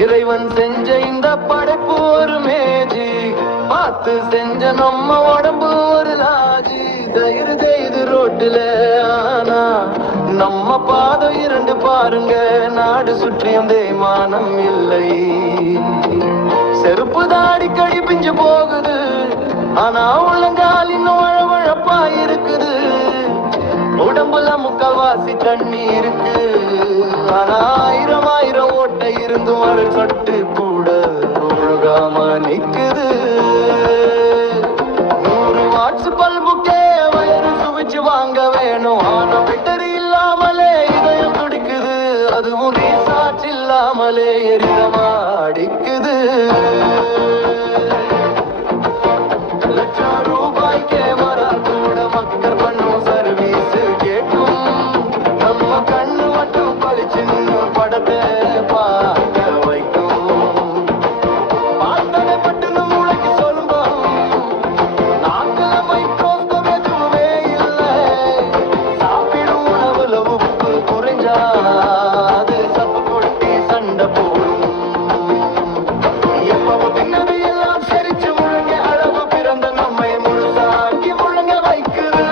இறைவன் செஞ்ச இந்த படைப்பு ஒரு மேஜி, பார்த்து செஞ்ச நம்ம உடம்பு ஒரு லாஜி. தயிர் செய்து ரோட்டுல ஆனா நம்ம பாதம் இரண்டு பாருங்க, நாடு சுற்றியும் தேய்மானம் இல்லை. செருப்பு தாடி கடி பிஞ்சு போகுது, ஆனா உள்ளங்கால் இன்னும் வழவழப்பா இருக்குது. உடம்புல முக்கால்வாசி தண்ணி இருக்கு, ஆனா ஆயிரம் ஆயிரம் ஓட்டை இருந்தும் ஒரு சொட்டு கூட ஒழுகாம நிக்குது. 100 வாட்ஸ் பல்புக்கே வயறு சுவிச்சு வாங்க வேணும், ஆனா பேட்டரி இல்லாமலே இதயம் துடிக்குது. அதுவும் ரீசார்ஜ் இல்லாமலே எரிதமா அடிக்குது. லட்சம் ரூபாய் கேமரா கூட மக்கள் பண்ணும் சர்வீஸ் கேட்கும், நம்ம கண்ணு மட்டும் பளிச்சுன்னு படத்தை பார்க்க வைக்கும். பார்த்ததை பட்டுன்னு மூளைக்கு சொல்லும், நாக்குல மைக்ரோஸ்கோப் எதுவுமே இல்லை. சாப்பிடும் உணவுல உப்பு குறைஞ்சா அது சப்பு கொட்டி சண்டை போடும். எப்பவும் தின்னது எல்லாம் செரிச்சு முழுங்க அளவு பிறந்த நம்மை முழுசாக்கி முழுங்க வைக்குது.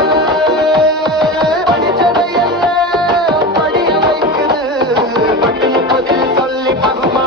படிச்சதை எல்லாம் படிய வைக்குது. பட்டுன்னு பதில் சொல்லி பகுமா